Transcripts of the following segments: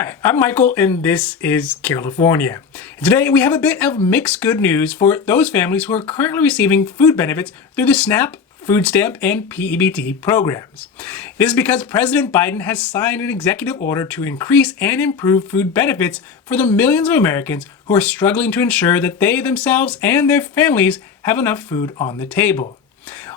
Hi, I'm Michael and this is California. And today we have a bit of mixed good news for those families who are currently receiving food benefits through the SNAP, food stamp, and P-EBT programs. This is because President Biden has signed an executive order to increase and improve food benefits for the millions of Americans who are struggling to ensure that they themselves and their families have enough food on the table.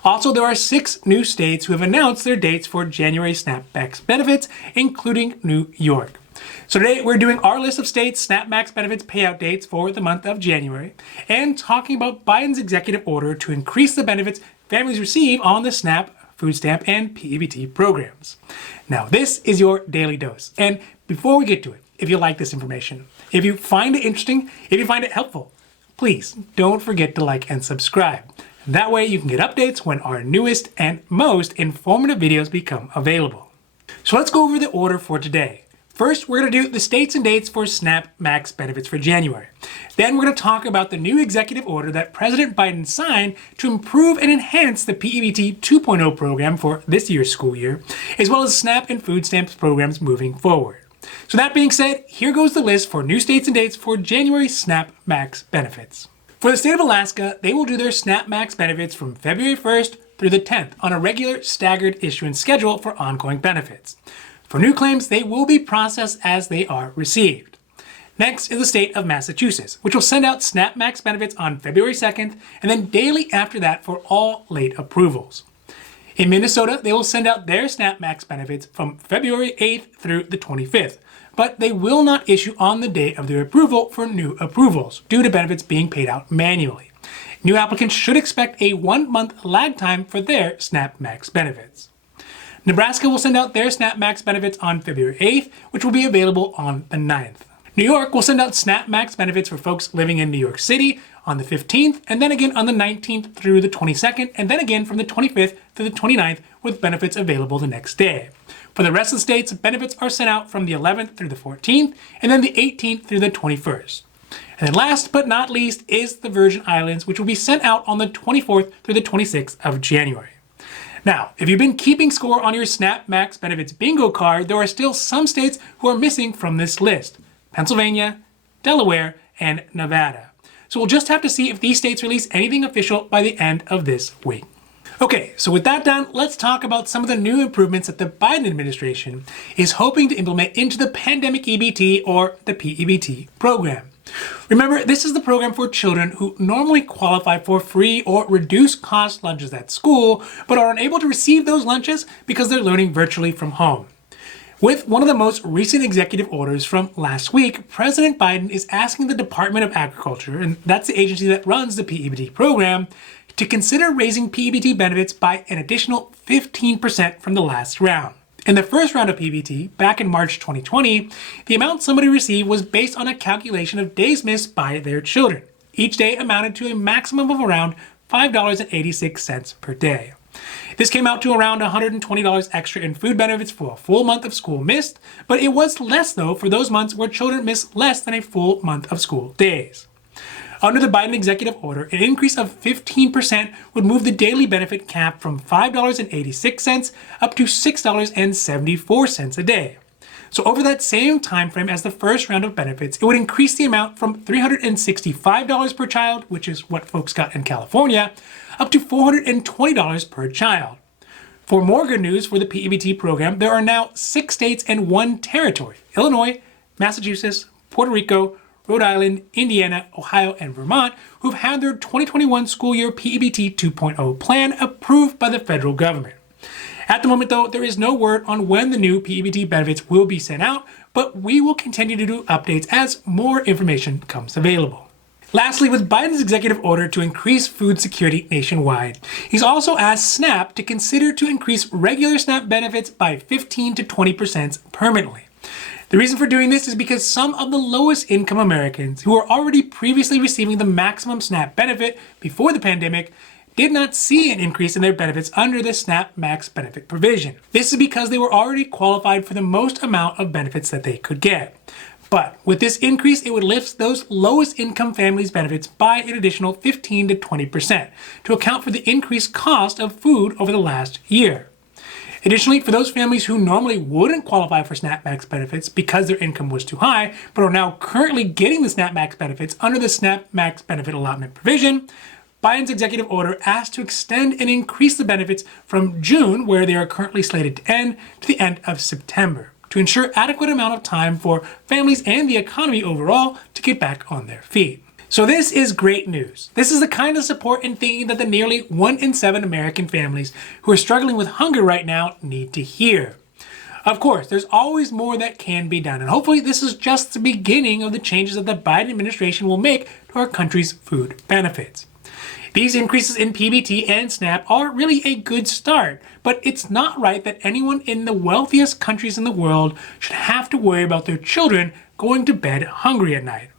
Also, there are 6 new states who have announced their dates for January SNAP-Max benefits, including New York. So today we're doing our list of states' SNAP-Max benefits payout dates for the month of January and talking about Biden's executive order to increase the benefits families receive on the SNAP, food stamp, and P-EBT programs. Now, this is your daily dose. And before we get to it, if you like this information, if you find it interesting, if you find it helpful, please don't forget to like and subscribe. That way you can get updates when our newest and most informative videos become available. So let's go over the order for today. First, we're going to do the states and dates for SNAP-Max benefits for January. Then we're going to talk about the new executive order that President Biden signed to improve and enhance the PeBT 2.0 program for this year's school year, as well as SNAP and food stamps programs moving forward. So that being said, here goes the list for new states and dates for January SNAP-Max benefits. For the state of Alaska, they will do their SNAP-Max benefits from February 1st through the 10th on a regular staggered issuance schedule for ongoing benefits. For new claims, they will be processed as they are received. Next is the state of Massachusetts, which will send out SNAP-Max benefits on February 2nd and then daily after that for all late approvals. In Minnesota, they will send out their SNAP-Max benefits from February 8th through the 25th, but they will not issue on the day of their approval for new approvals due to benefits being paid out manually. New applicants should expect a 1-month lag time for their SNAP-Max benefits. Nebraska will send out their SNAP-Max benefits on February 8th, which will be available on the 9th. New York will send out SNAP-Max benefits for folks living in New York City on the 15th, and then again on the 19th through the 22nd, and then again from the 25th to the 29th with benefits available the next day. For the rest of the states, benefits are sent out from the 11th through the 14th, and then the 18th through the 21st. And then last but not least is the Virgin Islands, which will be sent out on the 24th through the 26th of January. Now, if you've been keeping score on your SNAP-Max benefits bingo card, there are still some states who are missing from this list: Pennsylvania, Delaware, and Nevada. So we'll just have to see if these states release anything official by the end of this week. Okay, so with that done, let's talk about some of the new improvements that the Biden administration is hoping to implement into the pandemic EBT or the P-EBT program. Remember, this is the program for children who normally qualify for free or reduced cost lunches at school, but are unable to receive those lunches because they're learning virtually from home. With one of the most recent executive orders from last week, President Biden is asking the Department of Agriculture, and that's the agency that runs the P-EBT program, to consider raising P-EBT benefits by an additional 15% from the last round. In the first round of PeBT, back in March 2020, the amount somebody received was based on a calculation of days missed by their children. Each day amounted to a maximum of around $5.86 per day. This came out to around $120 extra in food benefits for a full month of school missed, but it was less though for those months where children missed less than a full month of school days. Under the Biden executive order, an increase of 15% would move the daily benefit cap from $5.86 up to $6.74 a day. So over that same time frame as the first round of benefits, it would increase the amount from $365 per child, which is what folks got in California, up to $420 per child. For more good news for the P-EBT program, there are now 6 states and 1 territory: Illinois, Massachusetts, Puerto Rico, Rhode Island, Indiana, Ohio, and Vermont, who've had their 2021 school year PeBT 2.0 plan approved by the federal government. At the moment, though, there is no word on when the new PeBT benefits will be sent out, but we will continue to do updates as more information becomes available. Lastly, with Biden's executive order to increase food security nationwide, he's also asked SNAP to consider to increase regular SNAP benefits by 15 to 20% permanently. The reason for doing this is because some of the lowest income Americans who are already previously receiving the maximum SNAP benefit before the pandemic did not see an increase in their benefits under the SNAP-Max benefit provision. This is because they were already qualified for the most amount of benefits that they could get. But with this increase, it would lift those lowest income families' benefits by an additional 15 to 20% to account for the increased cost of food over the last year. Additionally, for those families who normally wouldn't qualify for SNAP Max benefits because their income was too high, but are now currently getting the SNAP Max benefits under the SNAP Max benefit allotment provision, Biden's executive order asked to extend and increase the benefits from June, where they are currently slated to end, to the end of September, to ensure adequate amount of time for families and the economy overall to get back on their feet. So this is great news. This is the kind of support and thinking that the nearly 1 in 7 American families who are struggling with hunger right now need to hear. Of course, there's always more that can be done, and hopefully this is just the beginning of the changes that the Biden administration will make to our country's food benefits. These increases in PeBT and SNAP are really a good start, but it's not right that anyone in the wealthiest countries in the world should have to worry about their children going to bed hungry at night.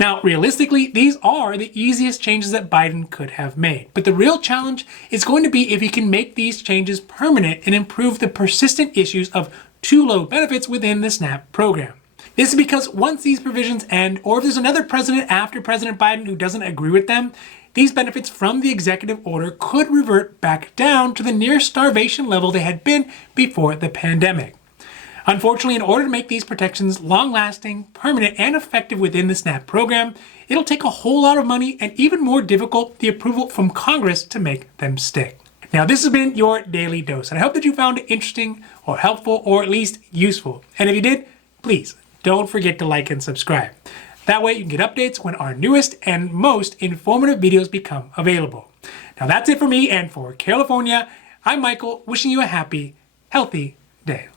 Now, realistically, these are the easiest changes that Biden could have made. But the real challenge is going to be if he can make these changes permanent and improve the persistent issues of too low benefits within the SNAP program. This is because once these provisions end, or if there's another president after President Biden who doesn't agree with them, these benefits from the executive order could revert back down to the near starvation level they had been before the pandemic. Unfortunately, in order to make these protections long-lasting, permanent, and effective within the SNAP program, it'll take a whole lot of money and even more difficult, the approval from Congress to make them stick. Now, this has been your Daily Dose, and I hope that you found it interesting or helpful or at least useful. And if you did, please don't forget to like and subscribe. That way you can get updates when our newest and most informative videos become available. Now, that's it for me and for California. I'm Michael, wishing you a happy, healthy day.